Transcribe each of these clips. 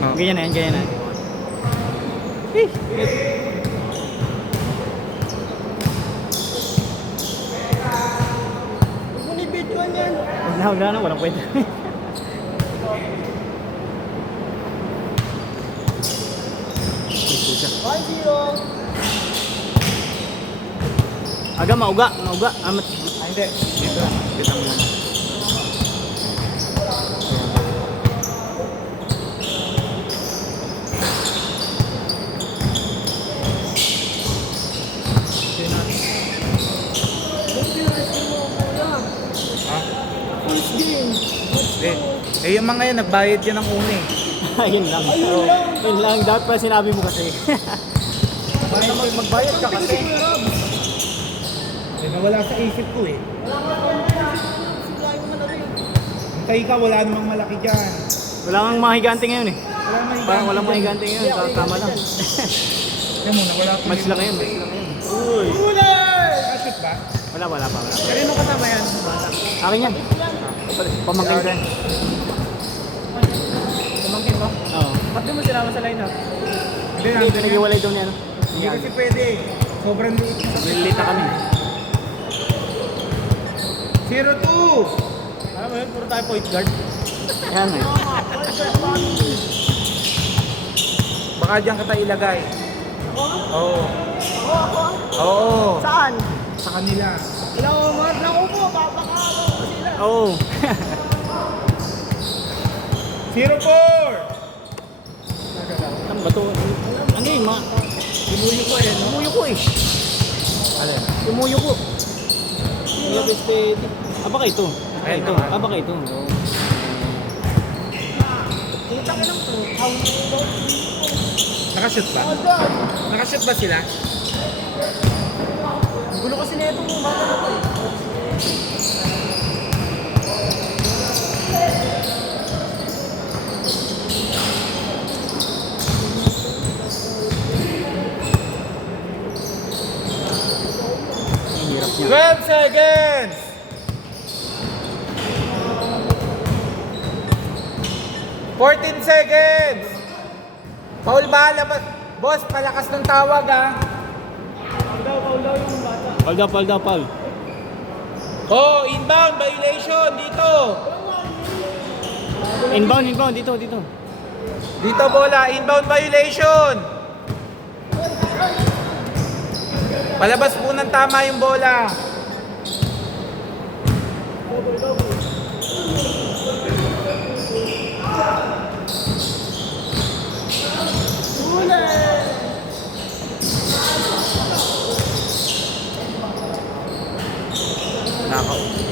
Oh. Ganyan na yan, ganyan na. Kung ni-videoan yan. Huwag na, walang pwede. Pusa. 1-0. Aga, mauga. Amat. Hindi. Dito lang. Kita mo lang. Ha? First game. Yung mga yan, nagbayad yan ng una eh. Ayun lang. Ayun lang. Yun lang. Dapat pa sinabi mo kasi. Magbayad ka kasi. Eh, nawala sa isip ko eh. Hintay ka, wala namang malaki dyan. Wala kang mga higante ngayon eh. Wala namang Parang walang mga higante ngayon. Tama lang. Yan muna, wala pa. Match lang ngayon. Uy! Ulay! Kashoot ba? Wala pa. Kanino kasama yan? Akin yan. Pamangkin ko yan. Pamangkin mo? Oo. Ba't di mo sinama sa lineup? Hindi, Hindi, nandun yan. pinag-iwalay daw niya. Hindi kasi pwede. Sobrang liit. Late na kami. 0-2! Alam mo yun, puro tayo point guard. Yan eh. Baka dyan kita ilagay. Oo. Oo. Saan? Sa kanila. Wala ko mga nakupo, papakalo ko sila. Oo. 0-4! Ano ba ito? Ano yun? Inuyo ko eh, no? Tumuyo ko eh. Alin? Tumuyo ko. Ilabis steady. Baka ito. Ayun Ito. naman. Baka ito. Oo. Kita ka lang to. Nakashoot ba? Nakashoot ba sila? Gulo kasi na itong bata na to eh. Ang hirap niya. 12 seconds! $14 Paul ba? Labas. Boss, palakas ng tawag ah. Paul. Oh, inbound violation dito. Inbound. Dito. Dito bola, inbound violation. Palabas po ng tama yung bola.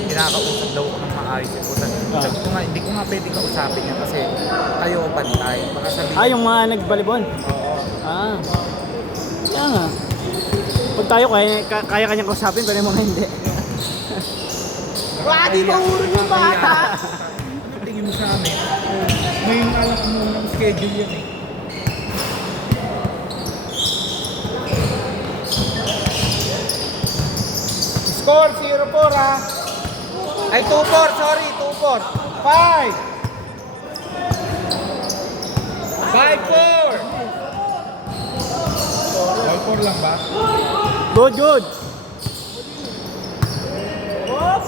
Kinakausap daw ako ng maayos yung puta. Sabi ko nga, hindi ko nga pwede kausapin yan kasi tayo bantay. Baka sabihin, Yung mga nagbalibon. oo. Kaya nga. Pag tayo kaya kanyang kausapin, pero yung mga hindi. Wagi pa urong yung bata. Ano tingin mo sa amin? May alam mo ng schedule yan eh. Score 0-4 ha. Ay 2-4, sorry, 2-4. 5. 5-4. 5-4 lang ba? Good.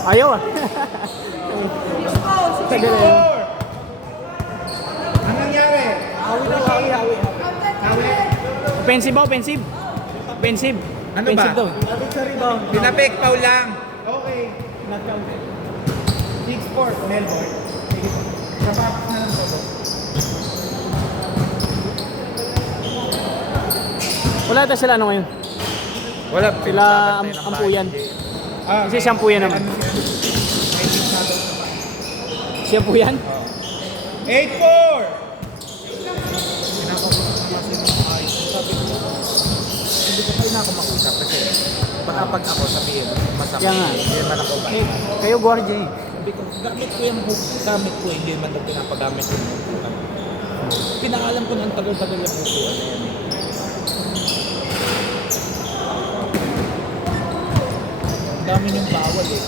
Ayaw ah. Tagal eh. 6-4. Anong nangyari? Hawi. Hawi. Offensive. Ano Offensive ba? daw. Sa rebound. Pinapik, foul lang. Okay. 6-4, Melbourne. Sige po. Kapapas na lang po. Wala ata sila ngayon. Wala. Sila ampuyan. Kasi siyampuyan naman. Siyampuyan? 8-4! Pinapapasok kasi ng ayos. Sabi ko, hindi ko kayo na ako makusap kasi baka pag ako sabihin, masama. Kaya nga. Hindi naman ako ba? Kayo guardia eh. Sabi ko, gamit ko yung hook, gamit ko, hindi man daw pinapagamit yung hook. Pinaalam ko na ang tagal-tagal yung hook na yan eh. Ang dami yung bawal eh.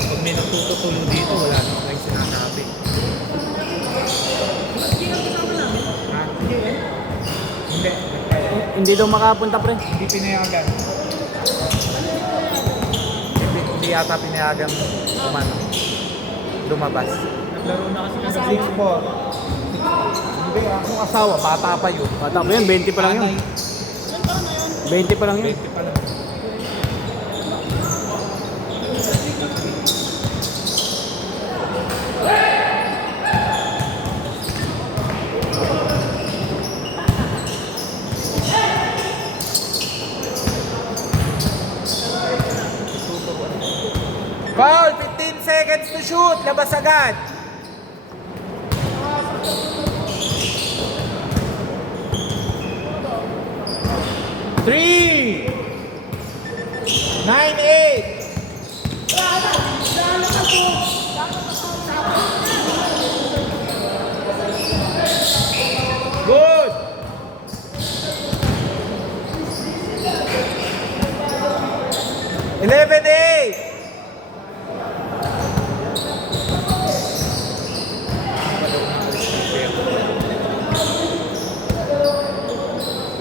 Pag may nagtututulo dito, wala naman kayong sinasabi. Ha? Hindi daw makapunta pre. Hindi pinayagan. Hindi yata pinayagan lumabas. Naglaro na kasi Sa 6'4". Hindi, akong asawa, bata pa yun. Bata pa yun, 20 pa lang yun. 20 pa lang yun. 20 pa lang. Foul! 15 seconds to shoot! Labas agad! Three! 9-8! Good! 11-8!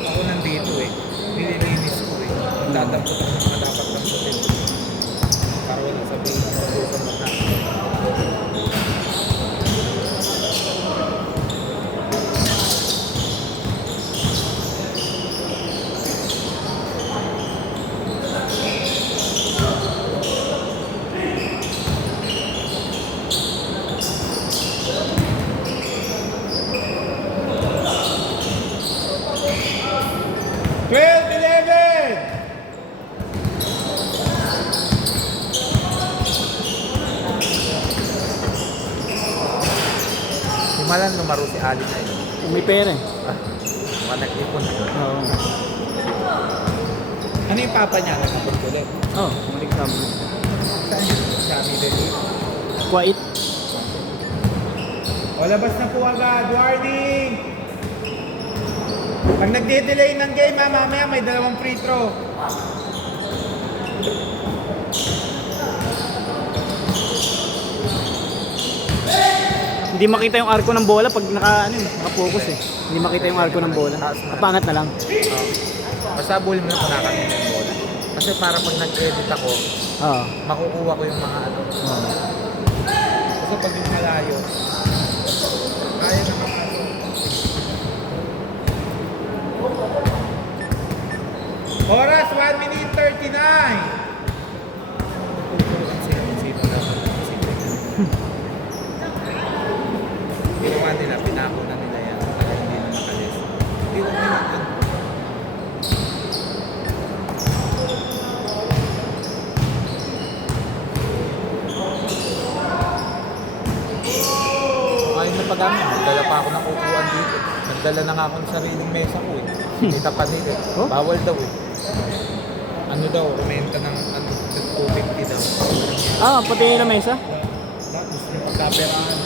Ako nandito eh. Nililinis ko eh. Nagdadampot ako ng mga dapat damputin. Para walang sabihin sa susang mata. Malan lumaro si Ali na yun. May pera eh. Nag-ipon na yun. Oo. Ano yung papa niya? Nagkapagkulit. Oh, mag-exam. Saan yun? Sabi din yun. Quiet. O, labas na po agad. Warning! Pag nagde-delay ng game, mamaya may 2 free throw. Hindi makita yung arko ng bola pag naka-focus eh. Hindi makita yung arko ng bola. Kapangat na lang. Basta bully mo lang panakanin yung bola. Kasi para pag nag-edit ako, Oo. makukuha ko yung mga ano. Oo. Kasi pag yung malayo, kaya naman ako. Oras, 1 minute 39. Sino na. Ginawa nila, pinako na nila yan. Para hindi na nakalis. Hindi ko nila. Ayun na pag amin, nagdala pa ako ng upuan dito. Nagdala na nga ako ng sariling mesa ko eh. Kita pa nila. Oh? Bawal daw eh. Ano daw, kumenta ng 250 daw. Ah, pati yung lamesa? Tapos yung pagkaperahan.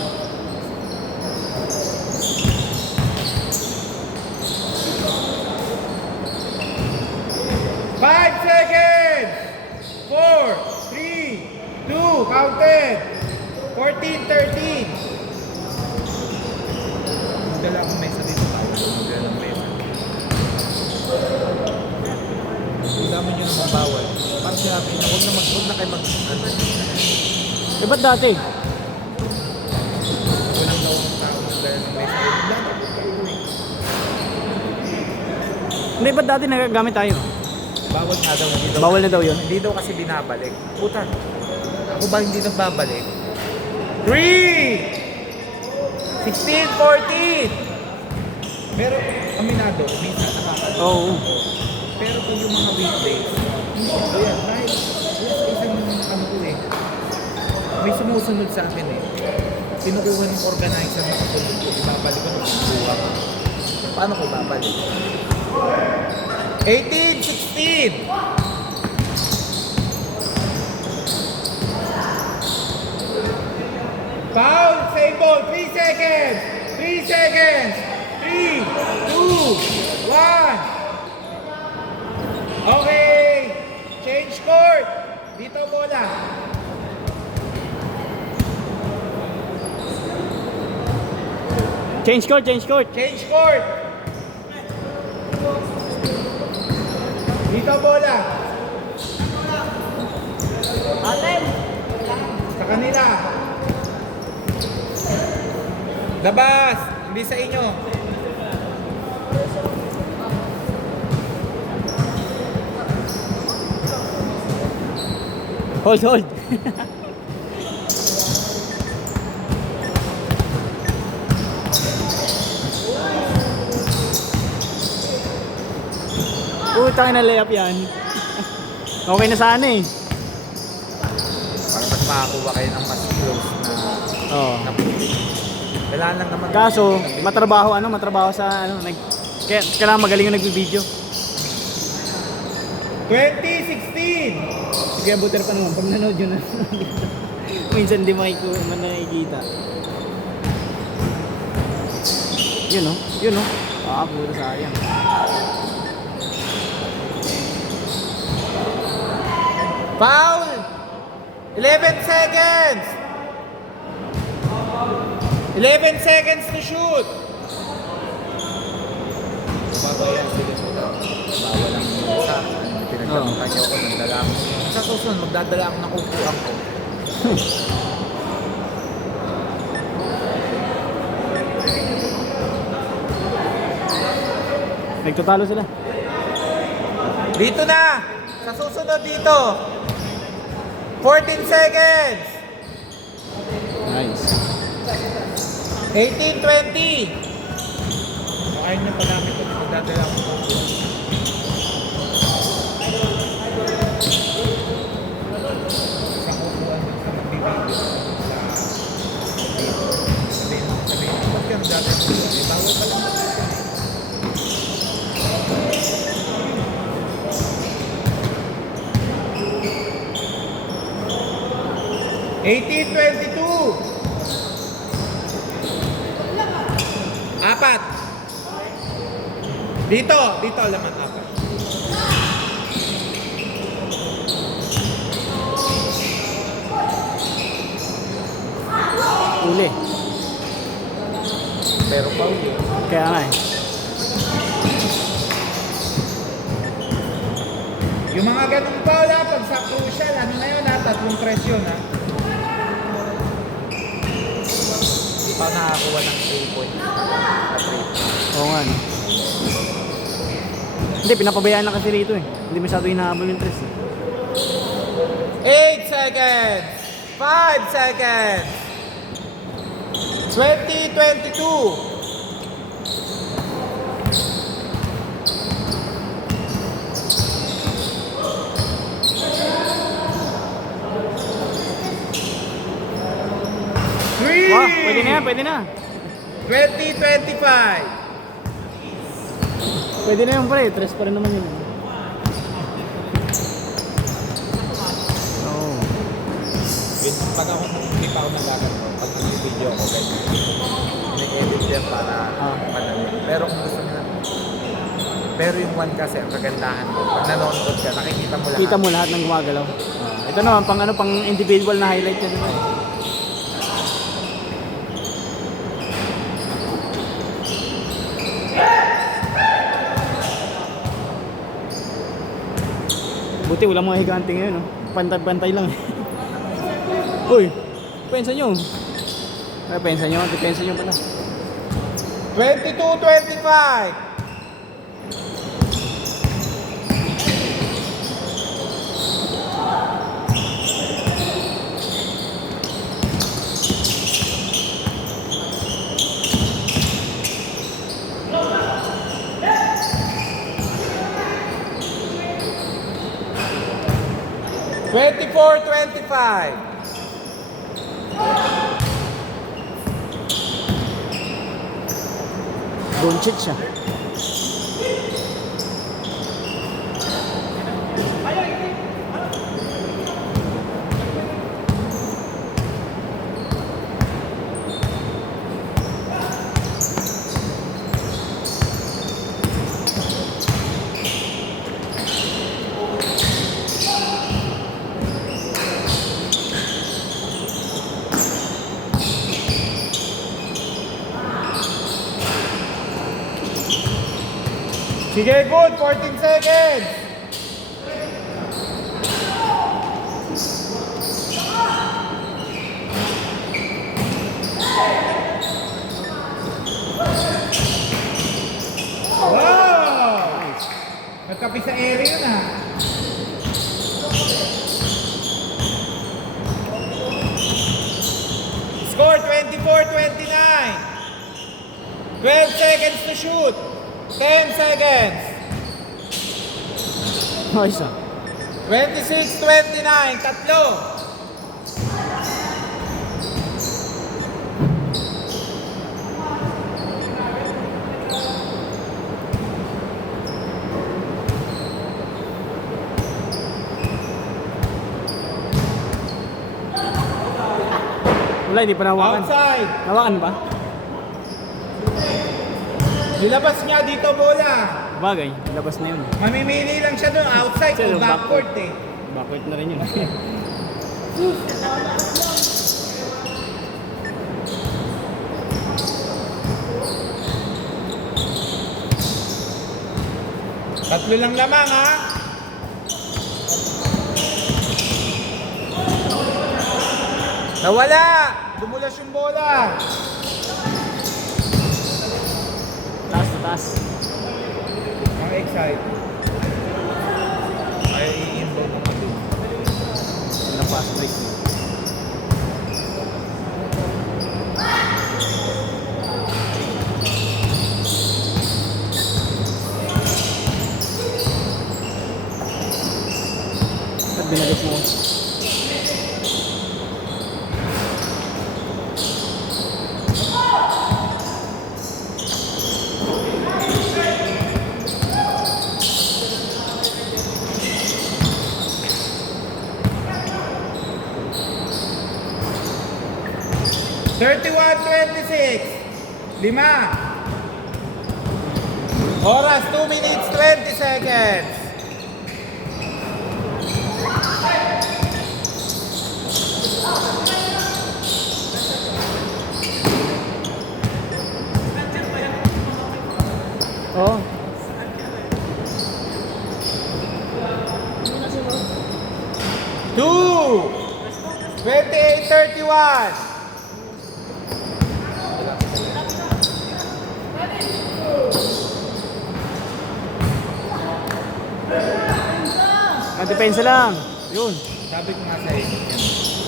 Five seconds! 4, 3, 2, counted! 14, 13. Magdala akong mesa dito. Magdala akong mesa. Ilaman nyo naman bawal. Parang sinabi na huwag na kayo ano. Eh, ba't dati? Walang daw ang tao magdala ng mesa. Hindi, ba't dati nagagamit tayo? Bawal nga daw. Hindi daw. Bawal na daw yun? Hindi daw kasi binabalik. Puta. Ako ba hindi nagbabalik? 3! 16, 14! Pero, aminado, minsan nakakalaman. Oo. Pero pag yung mga weekdays, hindi ko yan. Dahil, isang ano ko eh. May sumusunod sa akin eh. Kinukuha ng organizer na katulog ko. Ibabalik ko ng buwa. Paano ko babalik? 18, 16! Foul! Save ball! 3 seconds! 3 seconds! 3, 2, 1! Okay! Change court! Dito bola! Change court, change court. Change court! Dito bola. Aten! Sa kanila. Labas. Hindi sa inyo. Hold, hold. Putang na layup yan. Okay na sana eh. Para mas makakuha kayo ng mas close Oo. na kailangan lang naman. Kaso, matrabaho sa kaya kailangan magaling yung nagbibideo. 2016. Sige, buter pa naman. Pag nanood yun na. Minsan di makikita. Yun o. Yun o. Puro sayang. Foul! 11 seconds! 11 seconds to shoot! Babayan, sige po. Bawal ang isa. Pinagkamutan niyo ako, nagdala ako. Sa susunod, magdadala ako ng upuan ko. Nagtatalo sila. Dito na! Sa susunod dito! 14 seconds! Nice. 18, 20! Ayaw niyo pa namin ito. Magdadala ako ng upuan. Isang upuan dun sa magbibigyo. Sabihin, ba't ka nagdadala ng upuan? Bawal pa lang. 18-22. Apat. Dito laman apat. Uli. Pero pa uli. Kaya nga eh. Yung mga ganung foul ha, pag sa crucial, ano na yun ha, 3 presyon ha. Hindi pa nakakuha ng 3 point. Oo nga. No? Hindi, pinapabayaan na kasi rito eh. Hindi masyado hinahabol yung tres eh. 8 seconds. 5 seconds. 20-22. Wow, pwede na yan, pwede na. 20-25. Pwede na yan pre, tres pa rin naman yun. Oo. Pag ako hindi pa ako nagaganto, pag nag-video ako, nag-edit yan para madali. Pero kung gusto nyo, pero yung one kasi, ang kagandahan ko, pag nanonood ka, nakikita mo lahat. Kita mo lahat ng gumagalaw. Ito naman, pang individual na highlight yan. Buti wala mga higante ngayon, no? Pantay-pantay lang. Uy, pensa nyo. Ay, pensa nyo pala. 22-25. Twenty-four, 25. Doncic siya. Sige, good. 14 seconds. Kapi sa area yun ah. Score 24-29. 12 seconds to shoot. 10 seconds. Ayos ah. 26-29. Tatlo. Wala, hindi pa nawakan. Outside. Nawakan ba? Nilabas niya dito bola. Bagay, labas na yun. Mamimili lang siya doon. Outside Siya o doon, backcourt eh. Bakit na rin yun. Tatlo lang lamang ha. Nawala! Dumulas yung bola. Taas na taas. Ang excite. Ay, i-inbound mo natin. Walang fast break. Ba't binalik mo? Thirty-one, 26. Lima. Oras, 2 minutes, 20 seconds. Oo. Two. 28, 31. Depensa lang. Yun. Sabi ko nga sa'yo,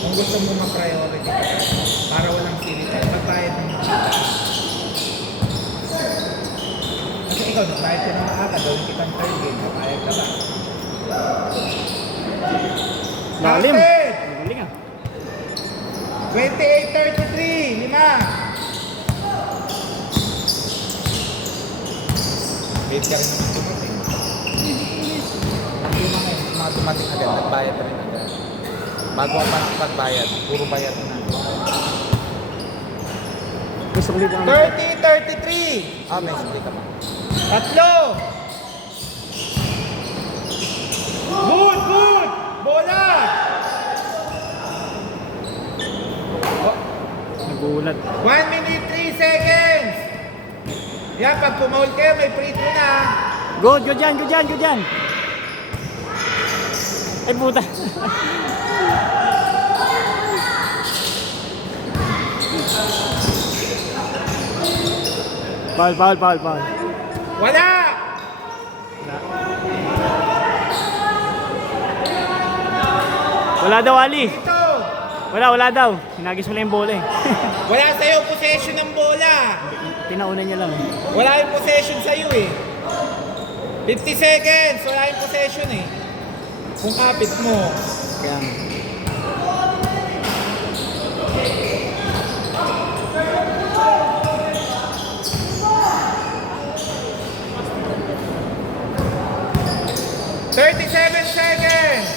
kung gusto mo ma-priority para walang silitan, magbayad ng mga. Kasi ikaw, nagbayad ka ng maaga, gawin kitang third game, magbayad ka ba? Lalim. Counted! Galing ah. 28-33, lima. Wait ka rin naman dumating. Hindi naman eh, mga dumating agad, nagbayad na rin agad. Bago ang pagbayad, puro bayad na. Gusto ko dito. 30-33! Ah, may hindi ka ba? Tatlo! Good! Good! Bola! Nagulat. 1 minute, 3 seconds! Yan, pag pumaul kayo, may free throw na. Good, good yan, good yan, good yan. Ay puta. Foul. Wala! Wala daw, Ali. Ito! Wala daw. Hinagis mo lang yung bola eh. Wala sa'yo possession ng bola. Tinauna niya lang eh. Wala yung possession sa'yo eh. 50 seconds, wala yung possession eh. Kung kapit mo. Kaya nga. $37 seconds!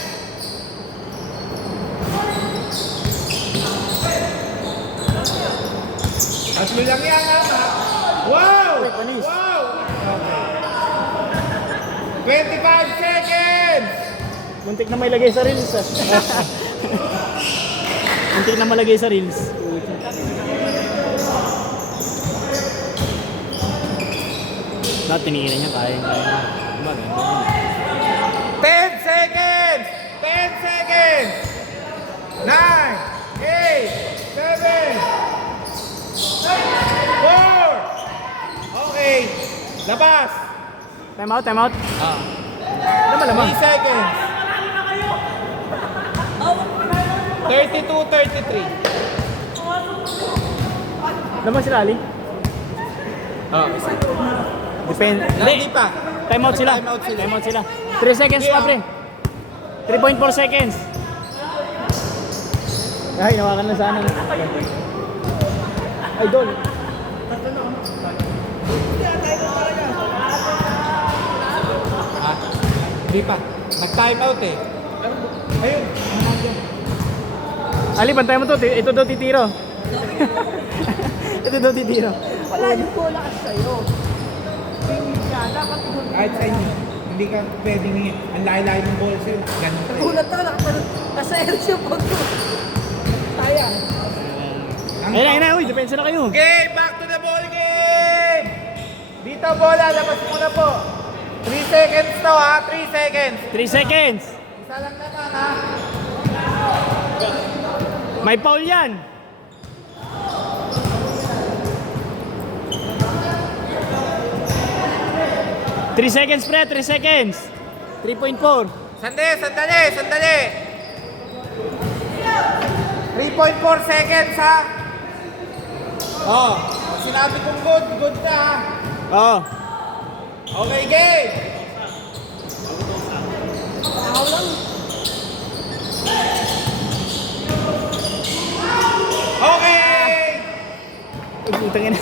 Tatlo lang yan, ama. Wow! Uy, panis. Wow! Okay. 25 seconds! Muntik na may lagay sa reels ah. Muntik na malagay sa reels. Lahat tinigilan niya, kaya. Maganda. 10 seconds! 10 seconds! 9, 8, 7, 4! Okay, labas! Time out. Ah. Laman. 3 seconds. 32-33. Laman sila, Ali. Oh. Depende. Hindi pa. Time out sila. Time out sila. Time out sila. 3 seconds pa, pre. 3.4 seconds. Ay, nawakan na sana. Idol. Ah, hindi pa. Nag-time out eh. Ayun. Ali, bantay mo to. Ito daw titiro. Ito daw titiro. Wala yung bola kasi sa'yo. Finish ka, dapat ihulog. Kahit sa inyo, hindi ka pwedeng ang layo-layo ng ball sa'yo. Ganun ka eh. Nagulat ako, nasa air siya po. Sayang. Ayun na. Uy, depensa na kayo. Okay, back to the ball game! Dito bola, labas muna po. 3 seconds to ha, 3 seconds. 3 seconds. Isa lang naman ha. May foul yan. Three seconds, pre. 3 seconds. 3.4. Sandali. 3.4 seconds ha. Oh, sinabi kong good na ha. Oo. Okay, game! Okay! Putang ina.